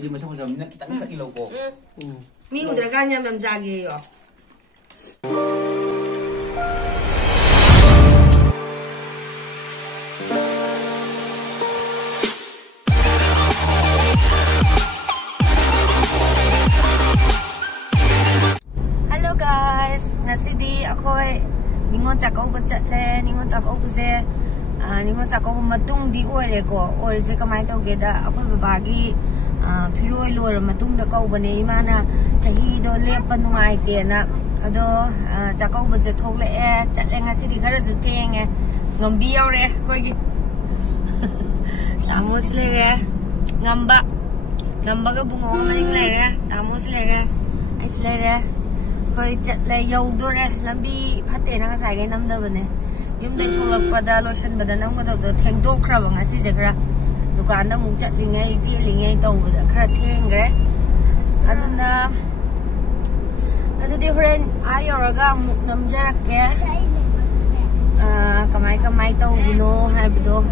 Jadi masa musim kita bisa iloko. Minggu deraganya memjagi yo. Hello guys, ngasidi ako'y ningon chakau bachatle, ningon chakau buze, ningon chakau matung di ore ko, ore je kamay tawge da ako'y babagi piroi lor matung da kau bane imana chahi do lepa nungai te na ado chakau bache thokle chatle ngasidi khara ju thenge ngambi yaure koigi tamos lere ngamba ga bungo maling lere tamos lere ais lere koi chatle yaudore lambi phate na sai ge namda bane yum dai tholak pada lotion bada nam ga do thengdo khra banga si jagra dukan da mung chat lingai ji lingai tau bada khra thengre aduna adudi horen ayoraga muk namjarake kamai tau buno habdo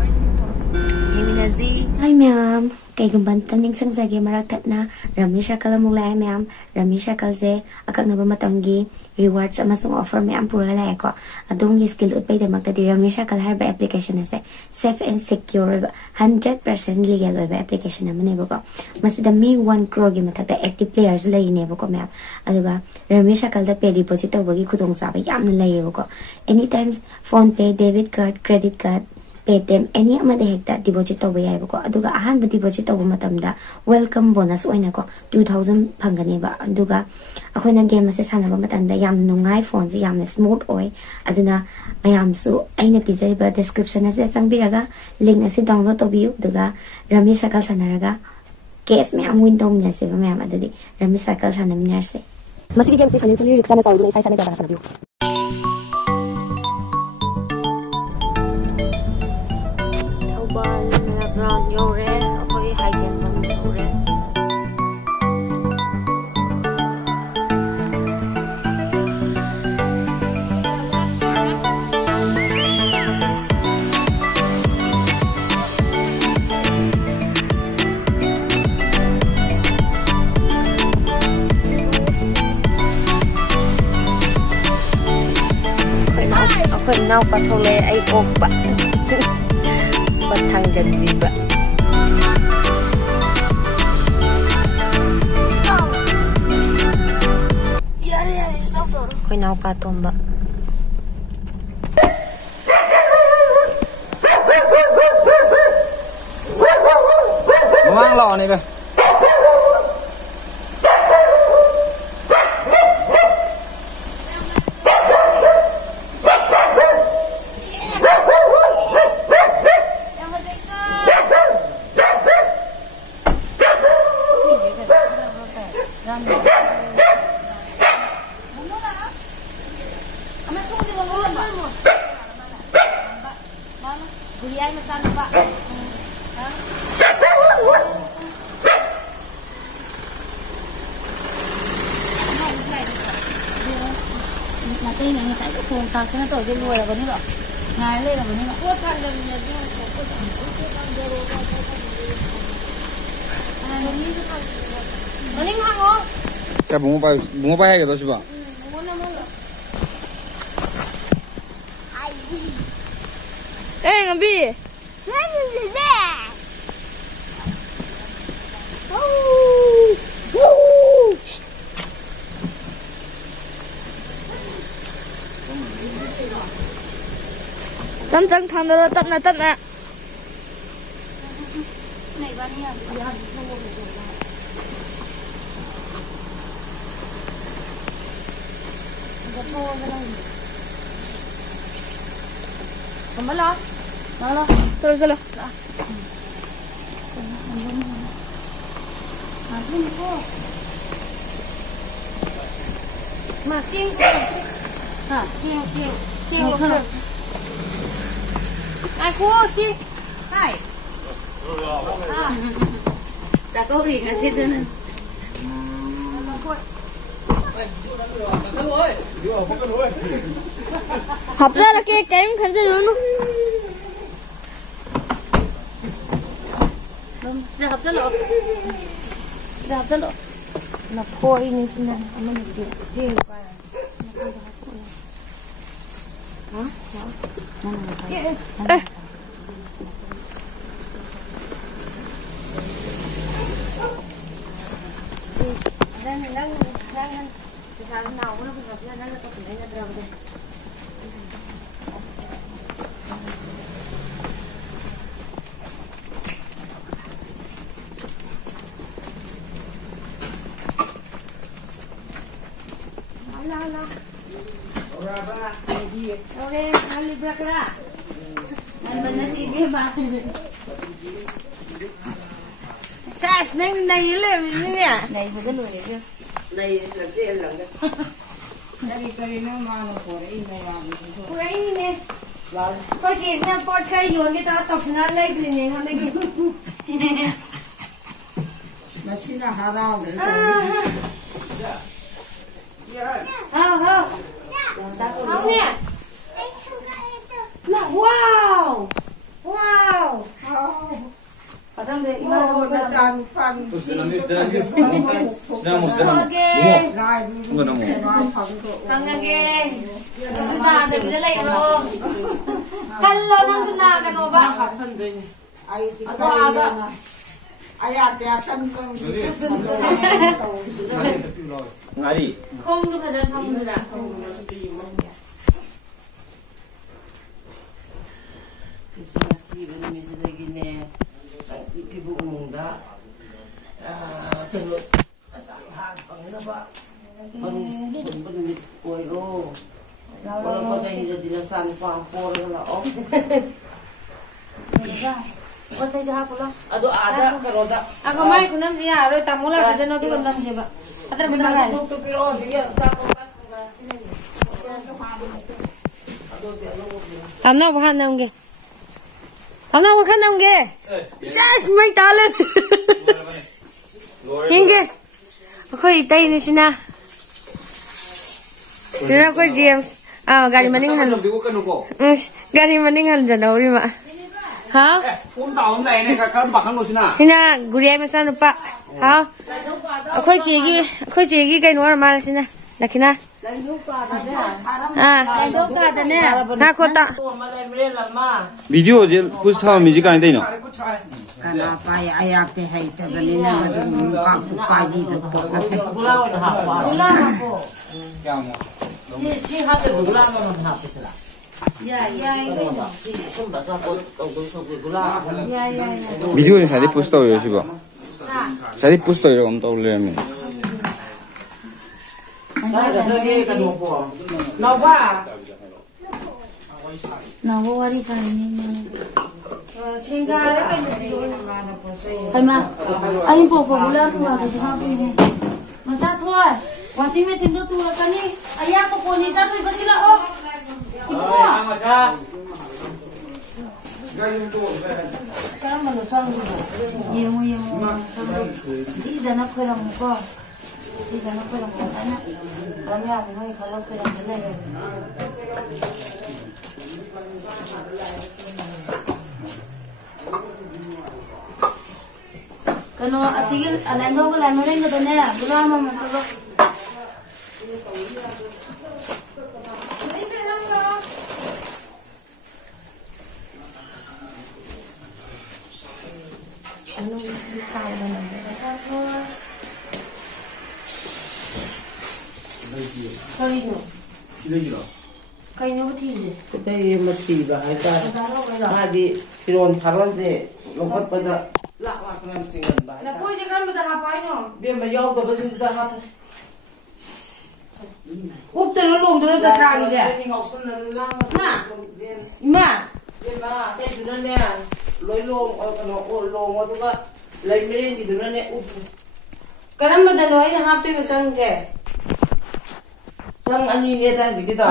yiminazi hi ma'am kay gumban taning sang jage marak tatna Ramesh Circle mulai ma'am Ramesh Circle je akak na ba matamgi rewards amasung offer ma'am pura la ko adong skill utpay da magta di Ramesh Circle har ba application ase safe and secure 100% legal ba application amane ba ko masida mi 1 crore gi mathakta active players lai ne ba ko ma'am aduga Ramesh Circle da pay deposit tawbagi khudong sa ba yamna lai ba ko anytime phone pay debit card credit card Paytm any amade hekta deposit tawba yai ko aduga ahan ba deposit tawba matamda welcome bonus oina ko 2000 phangani ba aduga akhona game ase sanaba matanda yam nungai phone ji yamna smooth oi aduna mayam su aina pizari ba description ase changbiraga link ase download tobiu aduga Ramesh Circle sanaraga case me am window mina se ba mayam adudi Ramesh Circle sanamina se masigi game se financially risk sana sawi sai sana da sana biu Brown yore, ako'y hygiene bang yore. Ako'y now patole ay okba. Patang jadi biba. Koi nau patomba. Mang lọ này kìa. Gulay masana pak. Nanti yang saya tu phone tak kena tahu dia luar apa ni loh. Ngai le apa ni loh. Kau kan dah punya dia. Kau kan dia roda. Ni tu kan. Mana hang oh? Kaya bunga pa hai gitu sih pak. Bunga mana? Ngabi. Tang thang daro tat na. Này ba ni à? Kamu lah. Malo. Solo. Mà chiên. Hả, chiên luôn hả? Ai cô chiên. Hai. Dạ cô thì ngã trên thân. Hấp ra là cái khăn gì luôn. Sudah hấp dẫn rồi. Grab đó lộ. Nó phôi như thế này, nó mình chỉ qua. Hả? Ê. Đang sao nào nó cũng gặp nó có thể là đường đây. Okay, libra ka na. Ano na TV ba? Sas nang nailim niya. Naibugan mo niya. Nailagyan lang. Dari pa rin ang mga kuray na yabi. Kuray ni. Kasi isna pot kayo kita tok na like ni nga lagi. Masina haraw. Ha. How niya? Na wow. Padang deh, ikaw macam pan. Sedang mo. Tangage. Sudah ada bila lain lo. Kalau nang sudah kan oba. Ada. Ayat ya kan. Ngari. Kong tu kajan kong tu dah. Kasi minsan na gini ibu munda terus asahan panginaba panit koiro wala pa sa inyo dinasan pa ang poro na o What's sa hapon lang? ado ada karoda Ako mai kunam siya aro tamula kajan no tu kunam siya ba. Atra betul kan? pero diya sa kontak Tamna bahan naungge. Tamna bahan naungge. Just mai talan. Hinge. Ako itay ni sina. Sina ko James. Gari maningan. Gari maningan dyan uri ma. Ha? Sina guriay masan pa. Ha? Ako chigi kay nuar mal sina. Nakina. Na kota. Video je post thaw mi ji kan dai no. Kana pai ayak te hai te ganina madu ka pai di po ka te gula na ha Gula na po. si ha te gula na ha pe sala Ya. si sumba sa po ko gula Ya. Video ni sari post taw yo siba. Sari post taw yo am taw le mi. Nasa lagi ka mo po. Nawa. Nawa wari sa ni. Singgara ka hai ma Ayun po, wala ko wala sa hapon eh. Masathoy. Washing machine to tulak kani. Aya ko po ni sathoy ba sila oh. Ibo mo. Kaya malusang dito. Yung. Di jana ko lang ko. Di jana ko lang ko ana. Kami abi hoy khalap ko lang na. Kano asigil alendo ko lang rin ko na. Bula mo mo. Kaino bati Kita ye mati ba hai ta. Ngadi piron tharon je lompat pada lak lak nan singan ba. na po je gram bata hapai no. Biar mayau da basin da ha. Up te long dro ja krani je. Ni ngausan nan lang. Na. Ima. Biar ba te dunan ne loi long o long o duga lai mere ni dunan ne up. Karam bata no ai hap te chang je. Sang ani ne ta jigi da.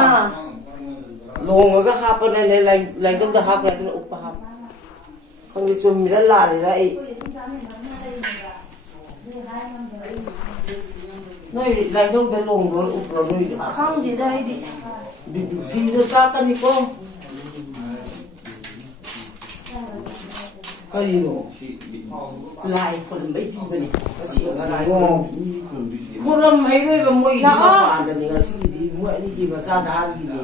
Long ga ha pa ne lai dum da ha pa ne up pa ha. Không đi chùm mi la thì vậy. Nói lại không cái lồng rồi ụp rồi nuôi được. Không gì đây đi. Thì nó ra cái gì cô? Kayino. Laiคนไม่ดีบนี่ก็เสียงอะไรพวกเราไม่รู้ว่าไม่ดีมาผ่านกันนี่ก็สิ่งดีมั่วนี่ดีมาซาดาดีนี่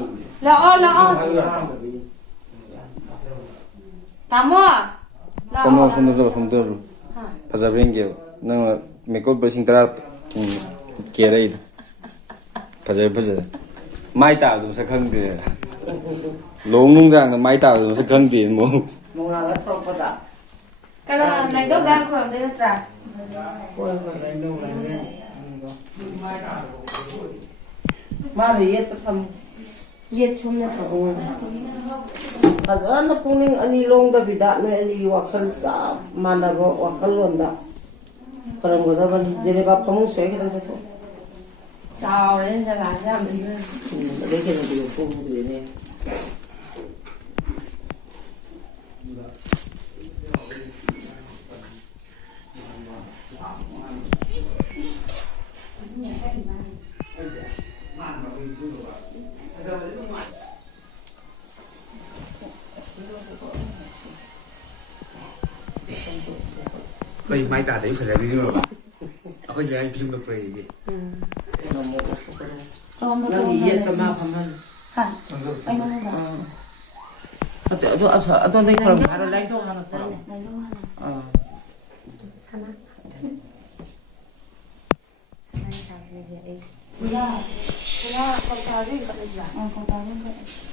Tamo. 손으로 손대로 파자뱅게 너 메이크업 버싱 따라 게레이드 파자 마이 따도 sakangde 롱롱당 마이 따도 sakangde 뭐 뭔가 프로포다 Cái đó này đâu đang còn đây là mà thì yết tham Yết chung nhất rồi. Azan puning ani long da bidat me ani wakal sa mana wakal londa karam goda ban jene ba pamung soe ke tan sa so Chào đến giờ là làm gì nữa. để ke ni ko ni ne 거의 많이 다 돼요 파자뱅이 좀 봐. 아까 제가 비중 더 프레이 이게. nang yet ma paman ha ai no ba ato dai karam haro lai to haro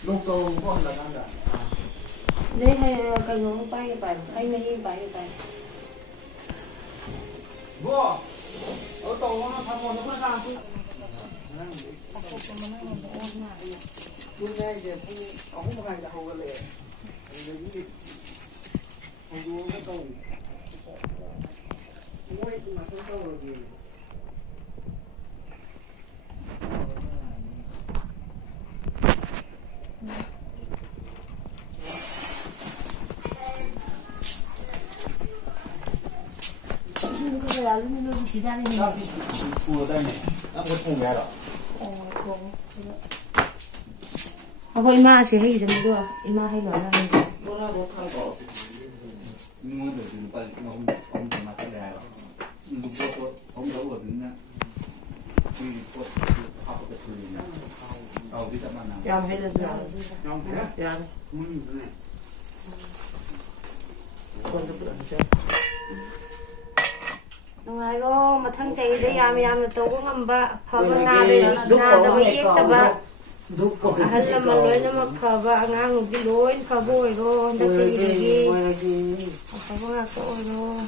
lúc tôi có là đang đợi Đây hay cái nó bay bay hay mấy bay bay. 뭐? 어떤 거는 다 먹는 거야. 근데 이제 홍보가 이제 하고 그래 이게 홍보가 또 뭐에 좀 맞춰서 그러지 Ako ima si hay dyan dito. Ima hay lo na. 뭐라도 참고 Yam hay lên rồi. Yam. Nungay ro mathang chay da yam na to ko ngamba phaba na da ba yek ta ba. Ahal naman loy na magphaba ang ang biloy kaboy ro na chay gi. Phaba nga ko ro.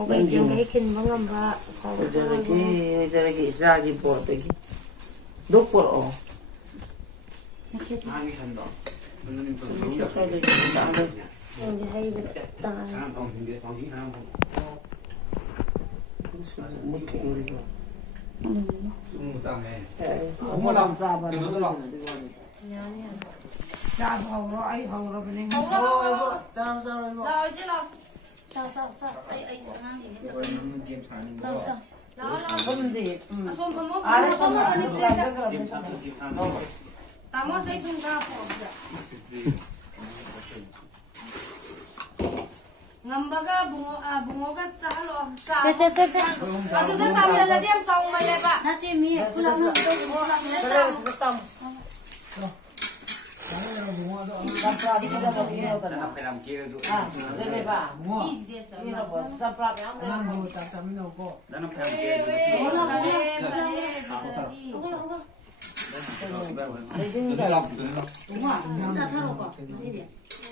Okay jing kay kin mangamba phaba. 저렇게 이상하게 보더니 녹보러 많이 산다. Tamo sa itong kapo. Ngambaga bungogat sa alo sa. Ato na sa amla diam sa umay ba. Nati mi kulang na to bungogat na sa.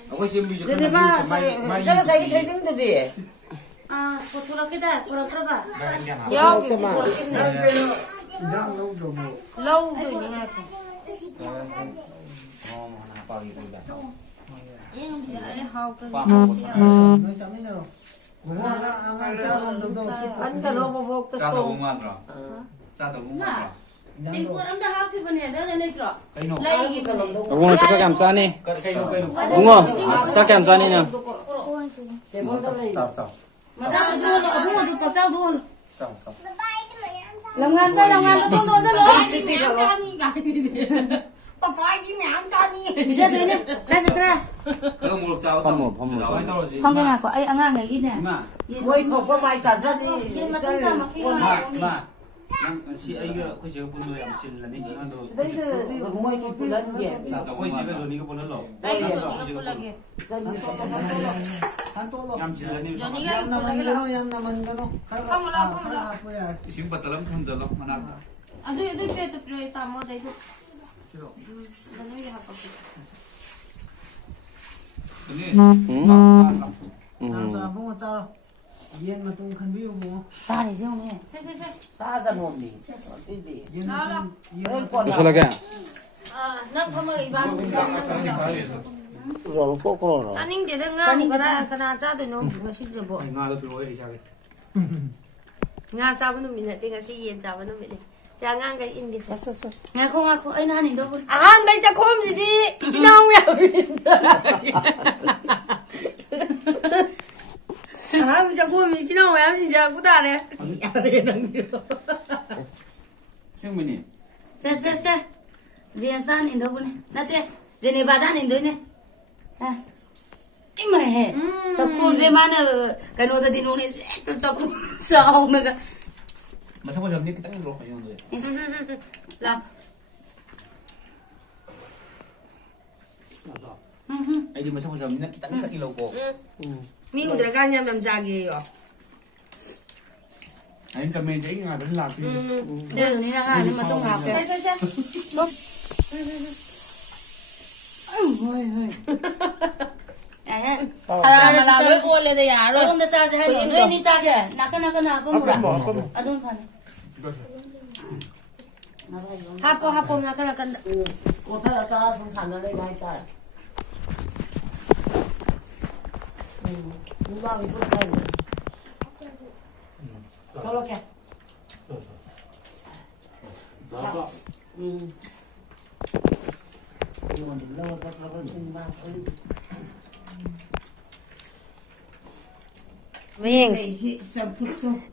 Ako siya video Jadi ba, sana sa iyo kayo dito di eh. Kotorak kita, kotorak ba? Yagi. Jang lâu rồi mo. Lâu rồi những ngày. Anh ta lo bo ta so. Lagi 붕어 sak ям 싸니? 붕어 sak ям 싸니 냐? Langan ta tung do sa lo. 빠빠기 맹장이. 이제 되네. 가서 그래. 그거 무릎 잡아. 펌물. 나와이 떨어지. 황경하고 아이 안강 얘기네. 엄마. 거의 덮어 많이 잤더니 얘 맞은 자 막히가. 엄마. si ai ga ko je ko no yam chin la ni na do 스테이크 뭐이 좀 불러주게. sa ko si ga zo ni ko pon lo Ay, gusto niya pulagi. yam chin la ni Johnny ka 양 나만 거노. sim patalam thon da lo mana ka Ado ito pero tamo dito. Sari sih umi. 싸자 놈이. 어디지? 무슨하게? Na pama iba mo 그럼 꼬꼬로. Aning dia dengar kena cha tu no masih dia bo. ai nga do pro ai cha ke Nga cha bu no minat tinggal si yen cha bu no minat. Jangan ke ini. Ngaku ai nani do. Ahan bai cha khom gì đi. Chinong ya. Ahan bai cha khom ni chinong ya ni cha ku da le. Ya de nang dia. sim ni Se. James san indo bune. Nate. Jene badan indo ne. Ha. Imai he. Sabko je mana kano da dinu ne to chakku sao naga. masa ko jam ni kita ngro ko yo do Lah. ai di masa ko jam ni kita ngsa ilo ko Ni udah kan nyam jagi yo. ai ka me je nga da la pi Đây ni là ni mà tung học kìa. Se. Hoi. Ala we ole de ya ro. Rồi sa se hai noi ni sa kìa. Naka na ba mura. Adun khan. Hapo na kan. 꼬타라 싸서 산을 많이 따. 우방이 좋다니. 저렇게. 이건 눌러서 저걸 신방. Mình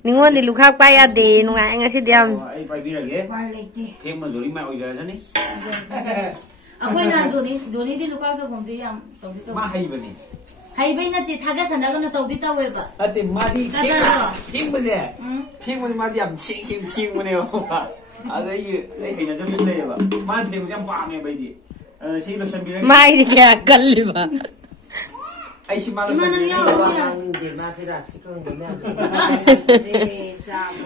ningon di lukhak pa ya de nu nga si diam. ai pai bi ra ge thêm mà rồi mai oi ja ja ni Akwai na Johnny di lupa so gombe yam tawdi to. ma hai ba ni Hai bai na ti thaga sanaga na tawdi ta we ba. ate ma di Kada. phing ba je phing ma ma di am phing ma ne ba ada ai hai na ja mi le ba ma phing jam pa me bai di sei lo san bi ra Mai di kaya kalli ba. ai si ma lo Ima san nang bi yaw ra ya. 이제 마지라 지금 되면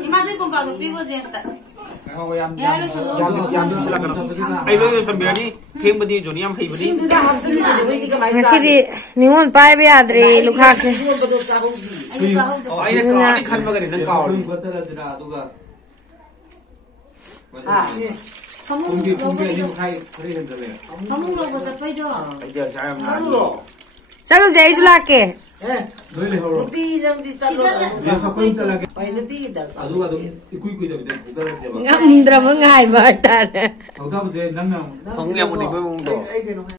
Ima de kompa ko pi ko James ta. yam sila ka ai lo san bi ra ni phing ba di joni am hai ba ni Ngasi di ningon pa bi adre lukhak se. Ai ka ho. ai na ka ni khan ba ga ni nang ka ri Kamu lo ko sa pai do. ai ja sa am na Chalo jai jula ke. 삐정디 싸러 빨리 삐기다 Ngam dra mo ngai ba ta. Hong ya mo ni ba mo do